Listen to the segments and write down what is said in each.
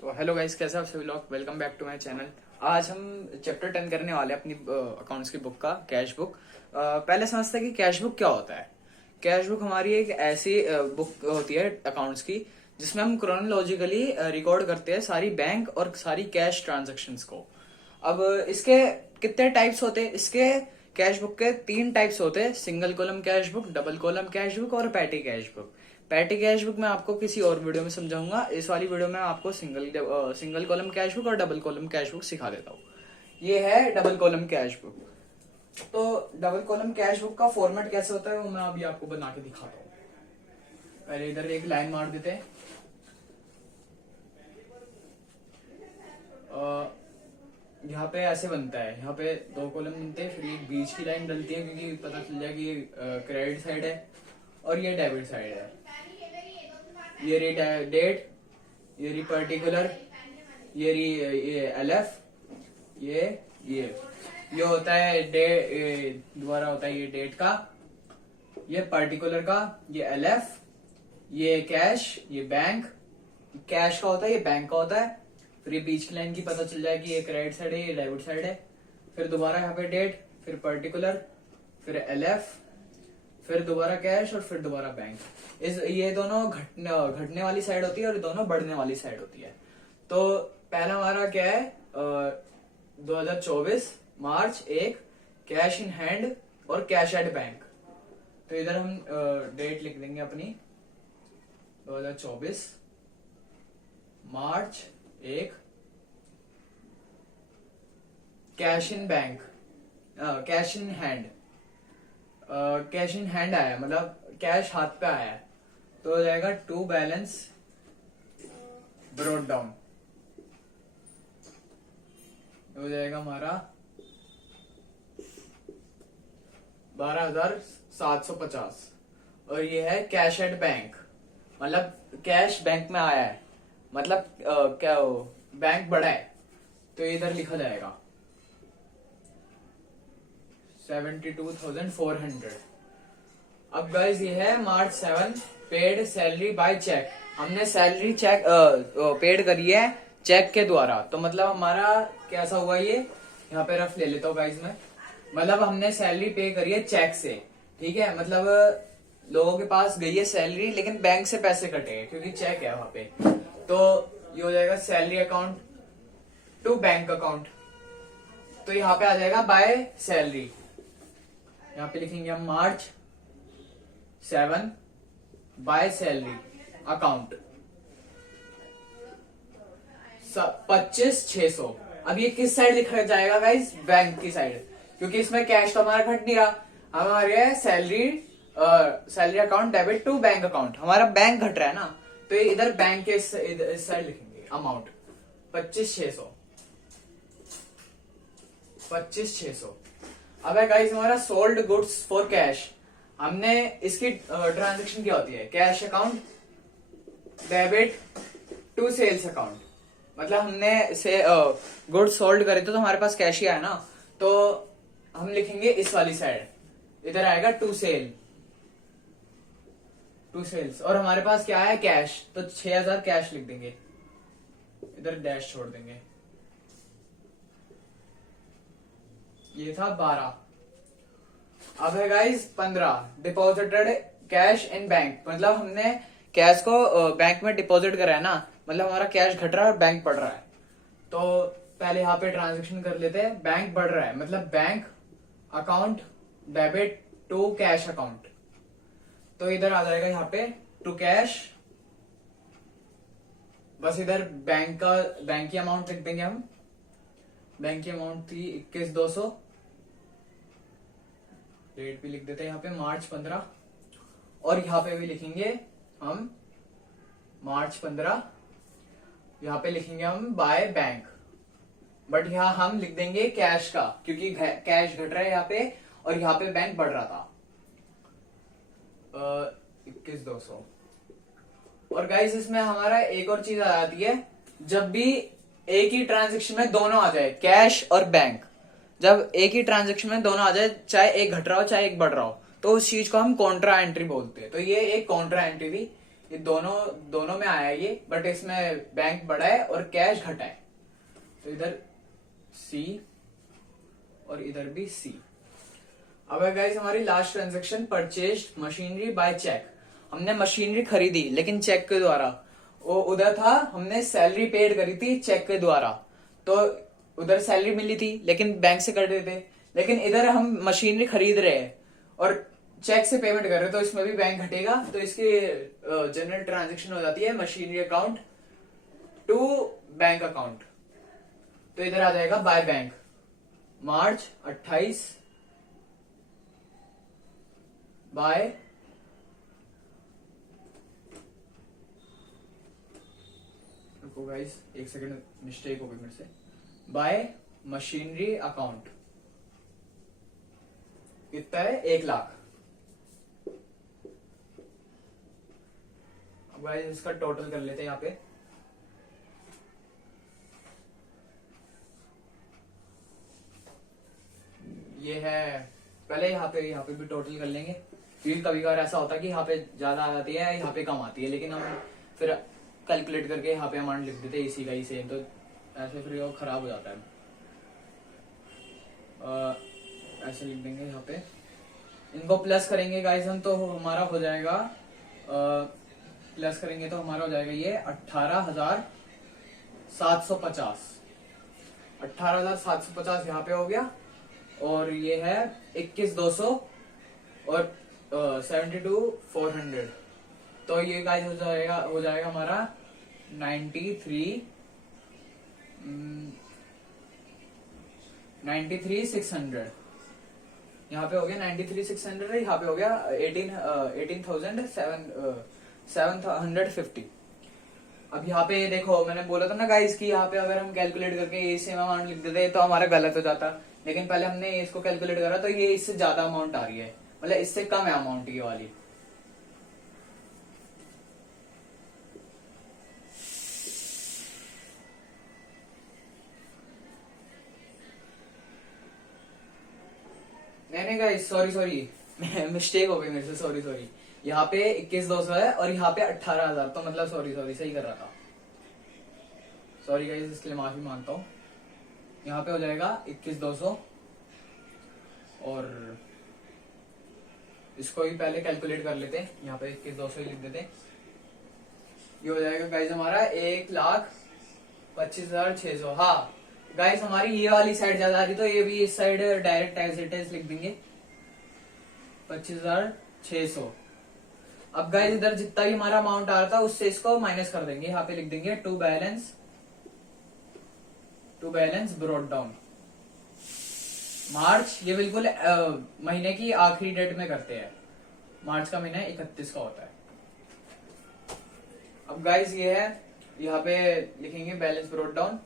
तो hello guys, कैसे आप सभी लोग। Welcome back to my channel. आज हम चैप्टर 10 करने वाले हैं अपनी अकाउंट्स की बुक का, कैश बुक। पहले समझते हैं कि कैश बुक क्या होता है। कैश बुक हमारी एक ऐसी बुक होती है अकाउंट्स की जिसमें हम क्रोनोलॉजिकली रिकॉर्ड करते हैं सारी बैंक और सारी कैश ट्रांजैक्शंस को। अब इसके कितने टाइप्स होते हैं? इसके कैश बुक के 3 टाइप्स होते हैं: single column cash book, double column cash book और petty cash book. Petty cash book मैं आपको किसी और वीडियो में समझाऊंगा। इस वाली वीडियो में आपको सिंगल कॉलम कैश बुक और डबल कॉलम कैश बुक सिखा देता हूँ। ये है डबल कॉलम कैश बुक। तो डबल कॉलम कैश बुक का फॉर्मेट कैसे होता है वो मैं अभी आपको बना के दिखाता हूँ। पहले इधर एक लाइन मार देते हैं। यहाँ पे ऐसे बनता है, यहाँ पे 2 कॉलम बनते हैं, फिर एक बीच की लाइन डलती है क्योंकि पता चल जाए कि ये क्रेडिट साइड है और ये डेबिट साइड है। ये री डेट, ये री पर्टिकुलर, ये री ये एलएफ, ये होता है दोबारा होता है ये डेट का, ये पर्टिकुलर का, ये एलएफ, ये कैश, ये बैंक। कैश का होता है, ये बैंक का होता है। फिर ये बीच की लाइन की पता चल जाए कि ये क्रेडिट साइड है, ये डेबिट साइड है। फिर दोबारा यहाँ पे डेट, फिर पर्टिकुलर, फिर एलएफ, फिर दोबारा कैश और फिर दोबारा बैंक। ये दोनों घटने वाली साइड होती है और दोनों बढ़ने वाली साइड होती है। तो पहला हमारा क्या है, 2024 मार्च 1, कैश इन हैंड और कैश एट बैंक। तो इधर हम डेट लिख देंगे अपनी 2024 मार्च 1, cash in bank, cash in hand. Cash in hand आया मतलब कैश हाथ पे आया है, तो हो जाएगा टू बैलेंस ब्रॉट डाउन। हो जाएगा हमारा 12,750। और ये है कैश एट बैंक, मतलब कैश बैंक में आया है, मतलब क्या बैंक बड़ा है, तो इधर लिखा जाएगा 72,400। अब गाइस ये है मार्च 7, पेड सैलरी बाय चेक। हमने सैलरी चेक पेड करी है चेक के द्वारा। तो मतलब हमारा कैसा हुआ ये, यहाँ पे रफ ले लेता हूँ गाइस मैं। मतलब हमने सैलरी पे करी है चेक से, ठीक है। मतलब लोगों के पास गई है सैलरी लेकिन बैंक से पैसे कटे हैं क्योंकि चेक है वहां पे। तो ये हो जाएगा salary account to bank account. तो यहाँ पे आ जाएगा बाय सैलरी। यहाँ पे लिखेंगे हम मार्च 7 बाय सैलरी अकाउंट 25,600। अब ये किस साइड लिखा जाएगा गाइस? बैंक की साइड, क्योंकि इसमें कैश तो हमारा घट नहीं रहा। हमारे salary account debit to bank account, हमारा बैंक घट रहा है ना, तो ये इधर बैंक के इस साइड लिखेंगे अमाउंट 25,600। 25,600। अब है गाइस हमारा सोल्ड गुड्स फॉर कैश। हमने इसकी ट्रांजैक्शन क्या होती है? Cash account debit to sales account. मतलब हमने से गुड्स सोल्ड करे तो हमारे पास कैश ही आया ना, तो हम लिखेंगे इस वाली साइड, इधर आएगा टू सेल्स। और हमारे पास क्या है? कैश, तो 6,000 कैश लिख देंगे, इधर डैश छोड़ देंगे। ये था 12। अब है guys 15, deposited cash in bank. मतलब हमने कैश को बैंक में डिपॉजिट करा है ना, मतलब हमारा कैश घट रहा है और बैंक बढ़ रहा है। तो पहले यहाँ पे ट्रांजैक्शन कर लेते हैं। बैंक बढ़ रहा है मतलब bank account debit to cash account. तो इधर आ जाएगा यहाँ पे टू कैश, बस इधर बैंक की अमाउंट लिख देंगे हम। बैंक की अमाउंट थी 21,200। डेट भी लिख देते हैं यहाँ पे मार्च 15। और यहाँ पे भी लिखेंगे हम मार्च 15। यहाँ पे लिखेंगे हम बाय बैंक, बट यहाँ हम लिख देंगे कैश का क्योंकि कैश घट रहा है यहाँ पे और यहाँ पे बैंक बढ़ रहा था। 21,200। और गाइस इसमें हमारा एक और चीज आ जाती है, जब भी एक ही ट्रांजैक्शन में दोनों आ जाए, कैश और बैंक, जब एक ही ट्रांजैक्शन में दोनों आ जाए, चाहे एक घट रहा हो चाहे एक बढ़ रहा हो, तो उस चीज को हम कॉन्ट्रा एंट्री बोलते हैं। तो ये एक कॉन्ट्रा एंट्री थी, ये दोनों दोनों में आया ये, बट इसमें बैंक बढ़ा है और कैश घटा है। तो इधर सी और इधर भी सी। अब गाइस हमारी last transaction purchased machinery by cheque. हमने मशीनरी खरीदी लेकिन चेक के द्वारा। वो उधर था हमने सैलरी पेड करी थी चेक के द्वारा, तो उधर सैलरी मिली थी लेकिन बैंक से कर रहे थे। लेकिन इधर हम मशीनरी खरीद रहे हैं और चेक से पेमेंट कर रहे हैं, तो इसमें भी बैंक घटेगा। तो इसकी जनरल ट्रांजेक्शन हो जाती है machinery account to bank account. तो इधर आ जाएगा बाय बैंक मार्च 28 बाय रुको गाइस एक सेकंड, मिस्टेक हो गई मेरे से। बाय मशीनरी अकाउंट कितना है 1 लाख। अब गाइस इसका टोटल कर लेते हैं यहाँ पे। ये है पहले यहाँ पे भी टोटल कर लेंगे, क्योंकि कभी कभार ऐसा होता है कि यहाँ पे ज्यादा आ जाती है यहाँ पे कम आती है, लेकिन हम फिर कैलकुलेट करके यहाँ पे अमाउंट लिख देते हैं इसी का ही सेम, तो ऐसे फिर वो खराब हो जाता है। ऐसे लिख देंगे यहाँ पे, इनको प्लस करेंगे गाइस हम, तो हमारा हो जाएगा प्लस करेंगे तो हमारा हो जाएगा ये 18,750। 18,750 यहाँ पे हो गया, और ये है 21,200 और 72,400। तो ये गाइस हो जाएगा हमारा 93,600। यहाँ पे हो गया 93,600, यहाँ पे हो गया 18,750। अब यहाँ पे देखो मैंने बोला था ना गाइस कि यहाँ पे अगर हम कैलकुलेट करके ये सेम अमाउंट लिख देते तो हमारा गलत हो जाता, लेकिन पहले हमने इसको कैलकुलेट करा तो ये इससे ज्यादा अमाउंट आ रही है, मतलब इससे कम है अमाउंट ये वाली। नहीं गाइस सॉरी मिस्टेक हो गई मेरे से, सॉरी। यहाँ पे 21,200 है और यहाँ पे 18,000, तो मतलब सॉरी सही कर रहा था। सॉरी गाइस इसके लिए माफी मांगता हूँ। यहाँ पे हो जाएगा 21,200 और इसको भी पहले कैलकुलेट कर लेते हैं, यहाँ पे 21,200 लिख देते हैं। ये हो जाएगा गाइस हमारा 1,25,600। हाँ गाइस हमारी ये वाली साइड ज्यादा आ रही, तो ये भी इस side direct as it is लिख देंगे 25,600। अब गाइस इधर जितना भी हमारा अमाउंट आ रहा था उससे इसको माइनस कर देंगे, यहाँ पे लिख देंगे टू बैलेंस ब्रॉट डाउन मार्च। ये बिल्कुल महीने की आखिरी डेट में करते हैं, मार्च का महीना 31 का होता है। अब गाइस ये है, यहाँ पे लिखेंगे बैलेंस ब्रॉट डाउन।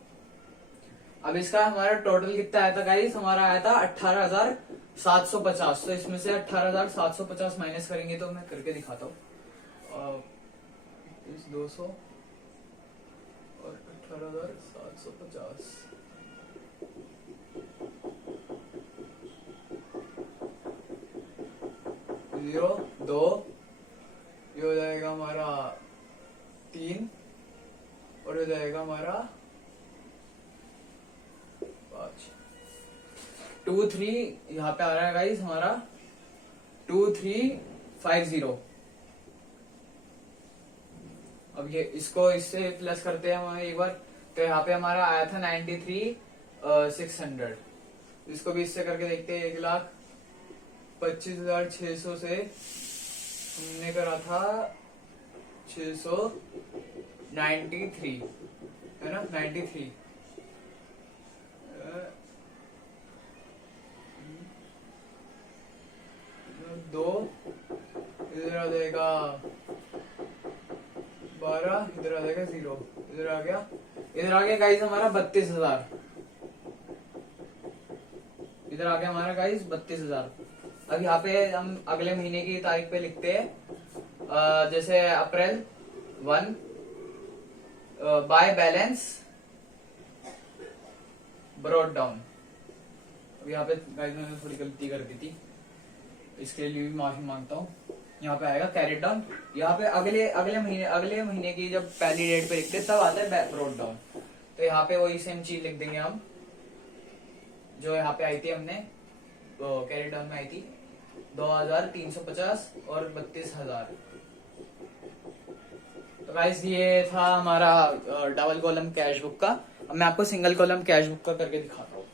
अब इसका हमारा टोटल कितना आया था गाइस, हमारा आया था 18,750। तो इसमें से 18,750 माइनस करेंगे, तो मैं करके दिखाता हूँ। 200 और 18,750 0 2, ये हो जाएगा हमारा 3 और हो जाएगा हमारा 5 2 3। यहाँ पे आ रहा है गाइस हमारा 2350। अब ये इसको इससे प्लस करते हैं हम एक बार, तो यहाँ पे हमारा आया था 93,600। इसको भी इससे करके देखते हैं। 1,25,600 से हमने करा था 693, है ना 93। 2 इधर आ जाएगा 12, इधर आ जाएगा 0, इधर आ गया गाइस हमारा 32,000। इधर आ गया हमारा गाइस 32,000। अब यहाँ पे हम अगले महीने की तारीख पे लिखते हैं, जैसे अप्रैल 1 बाय बैलेंस ब्रॉट डाउन। अब यहाँ पे गाइस मैंने थोड़ी गलती कर दी थी, इसके लिए भी माफी मांगता हूँ। यहाँ पे आएगा कैरेट डाउन। यहाँ पे अगले महीने की जब पहली डेट पे लिखते तब आता है ब्रोट डाउन। तो यहाँ पे वही सेम चीज लिख देंगे हम जो यहाँ पे आई थी, हमने कैरेट डाउन में आई थी 2350 और 32,000। तो गाइस ये था हमारा डबल कॉलम कैश बुक का। अब मैं आपको सिंगल कॉलम कैश बुक का करके दिखाता हूँ।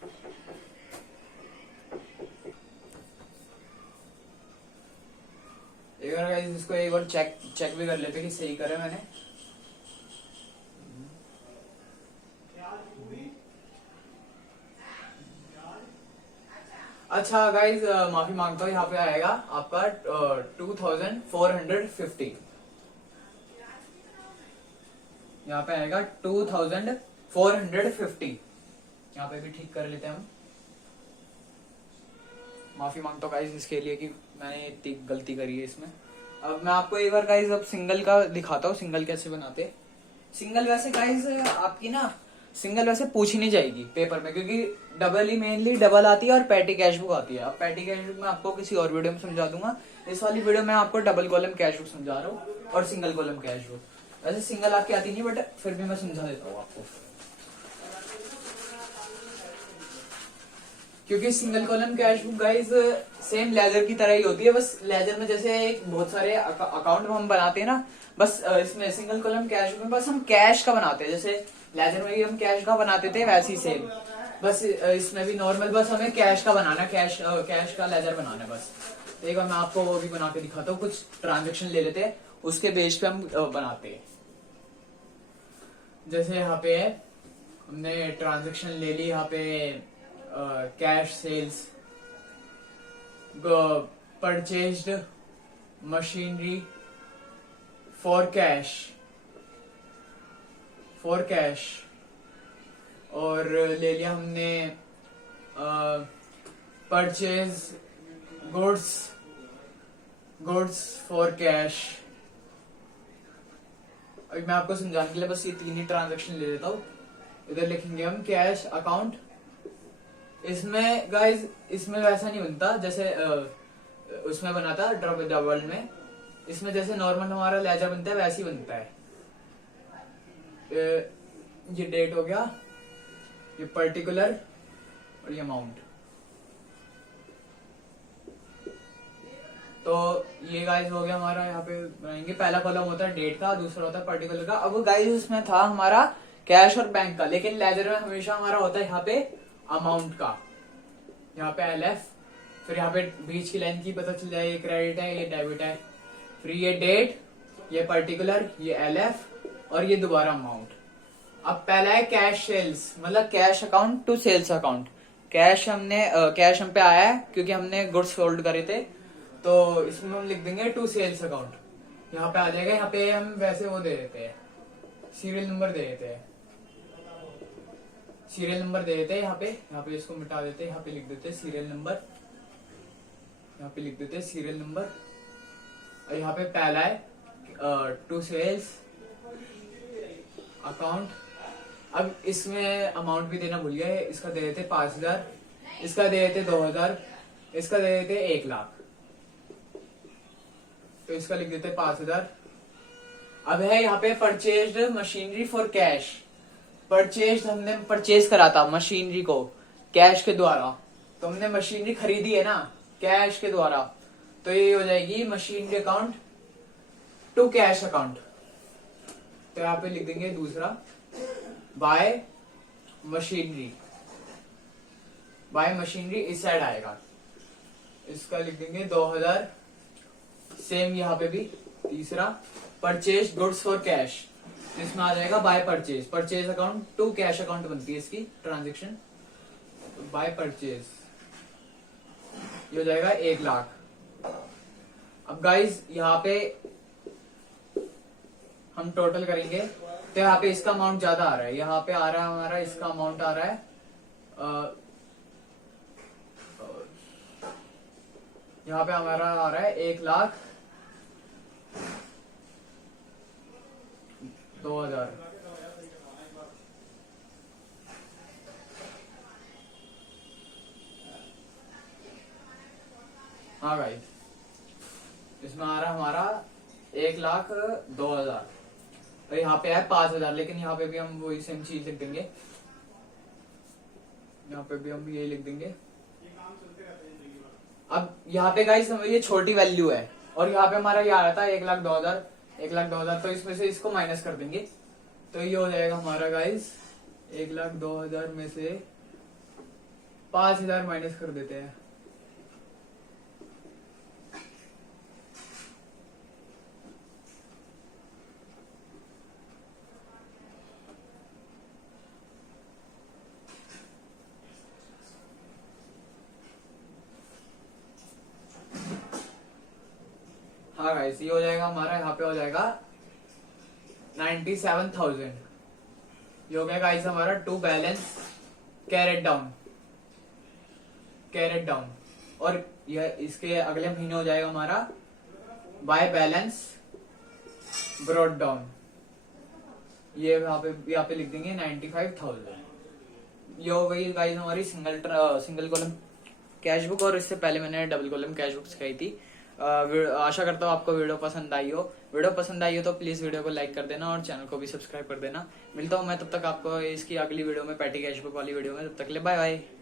एक बार गाइस इसको एक बार चेक भी कर लेते कि सही करे मैंने। अच्छा गाइस माफी मांगता हूँ, यहाँ पे आएगा आपका 2450। यहाँ पे आएगा 2450। यहाँ पे भी ठीक कर लेते हैं हम। माफी मांगता हूँ गाइस इसके लिए कि मैंने इतनी गलती करी है इसमें। अब मैं आपको एक बार गाइस अब सिंगल का दिखाता हूँ, सिंगल कैसे बनाते। सिंगल वैसे गाइस आपकी ना सिंगल वैसे पूछी नहीं जाएगी पेपर में, क्योंकि डबल ही मेनली डबल आती है और पैटी कैश बुक आती है। अब पैटी कैश बुक मैं आपको किसी और वीडियो में समझा दूंगा। इस वाली वीडियो में आपको डबल कॉलम कैश बुक समझा रहा हूँ और सिंगल कॉलम कैश बुक। वैसे सिंगल आपकी आती नहीं, बट फिर भी मैं समझा देता हूँ आपको, क्योंकि single column cash book guys same ledger की तरह ही होती है। बस लेजर में जैसे एक बहुत सारे अकाउंट हम बनाते हैं ना, बस इसमें सिंगल कॉलम कैश बुक में बस हम कैश का बनाते हैं। जैसे लेजर में भी हम कैश का बनाते थे वैसे ही सेम, बस इसमें भी नॉर्मल बस हमें कैश का बनाना, कैश का लेजर बनाना है बस। तो एक बार मैं आपको वो भी बना के दिखाता हूँ। कुछ ट्रांजेक्शन ले लेते हैं, उसके बेस पे हम बनाते हैं। जैसे यहाँ पे है, हमने ट्रांजेक्शन ले ली यहाँ पे cash sales, purchased machinery for cash और ले लिया हमने परचेज गुड्स फॉर कैश। अभी मैं आपको समझाने के लिए बस ये तीन ही ट्रांजैक्शन ले लेता हूँ। इधर लिखेंगे हम कैश अकाउंट। इसमें गाइस इसमें वैसा नहीं बनता जैसे उसमें बना था डबल में। इसमें जैसे नॉर्मल हमारा लेजर बनता है वैसे ही बनता है। ये डेट हो गया, ये पर्टिकुलर और ये अमाउंट। तो ये गाइस हो गया हमारा। यहाँ पे बनाएंगे, पहला कॉलम होता है डेट का, दूसरा होता है पर्टिकुलर का। अब गाइस इसमें था हमारा कैश और बैंक का, लेकिन लेजर में हमेशा हमारा होता है यहाँ पे अमाउंट का। यहाँ पे LF, फिर यहाँ पे बीच की लाइन की पता चल जाए, ये क्रेडिट है ये डेबिट है, फिर ये डेट, ये पर्टिकुलर, ये LF और ये दोबारा अमाउंट। अब पहला है कैश सेल्स, मतलब cash account to sales account. Cash cash हम पे आया है क्योंकि हमने गुड्स सोल्ड करे थे, तो इसमें हम लिख देंगे टू सेल्स अकाउंट। यहाँ पे आ जाएगा, यहाँ पे हम वैसे वो दे देते हैं, सीरियल नंबर दे देते हैं, यहाँ पे इसको मिटा देते हैं, यहाँ पे लिख देते हैं सीरियल नंबर, और यहाँ पे पहला है टू सेल्स अकाउंट। अब इसमें अमाउंट भी देना भूल गया, इसका दे देते 5,000, इसका दे देते 2,000, इसका दे देते 1,00,000। तो इसका लिख देते 5,000। अब है यहाँ पे परचेज्ड मशीनरी फॉर कैश। हमने परचेज करा था मशीनरी को कैश के द्वारा, तो हमने मशीनरी खरीदी है ना कैश के द्वारा, तो ये हो जाएगी machinery account to cash account. तो यहाँ पे लिख देंगे दूसरा बाय मशीनरी इस साइड आएगा, इसका लिख देंगे 2,000। सेम यहाँ पे भी तीसरा परचेज गुड्स फॉर कैश, इसमें आ जाएगा by purchase account to cash account बनती है इसकी ट्रांजेक्शन। बाय परचेज ये हो जाएगा 1,00,000। अब गाइस यहाँ पे हम टोटल करेंगे, तो यहाँ पे इसका अमाउंट ज्यादा आ रहा है, यहाँ पे आ रहा है हमारा, इसका अमाउंट आ रहा है यहाँ पे हमारा आ रहा है 1,02,000। हाँ गाइस इसमें आ रहा हमारा 1,02,000। और यहाँ पे है 5,000, लेकिन यहाँ पे भी हम वही सेम चीज लिख देंगे, यहाँ पे भी हम यही लिख देंगे। अब यहाँ पे गाइस ये छोटी वैल्यू है, और यहाँ पे हमारा ये आ रहा था 1,02,000, 1,02,000, तो इसमें से इसको माइनस कर देंगे, तो ये हो जाएगा हमारा गाइस 1,02,000 में से 5,000 माइनस कर देते हैं। हाँ गाइस, ये हो जाएगा हमारा, यहाँ पे हो जाएगा 97,000। ये हो गया गाइस हमारा two balance carried down, carried down. और यह इसके अगले महीने हो जाएगा हमारा बाय बैलेंस ब्रॉड डाउन। ये यहाँ पे लिख देंगे 95,000। ये हो गई गाइस हमारी सिंगल कॉलम कैश बुक, और इससे पहले मैंने डबल कॉलम कैश बुक सिखाई थी। आशा करता हूँ आपको वीडियो पसंद आई हो। वीडियो पसंद आई हो तो प्लीज वीडियो को लाइक कर देना और चैनल को भी सब्सक्राइब कर देना। मिलता हूँ मैं तब तक आपको इसकी अगली वीडियो में, पैटी कैश बुक वाली वीडियो में। तब तक के लिए बाय बाय।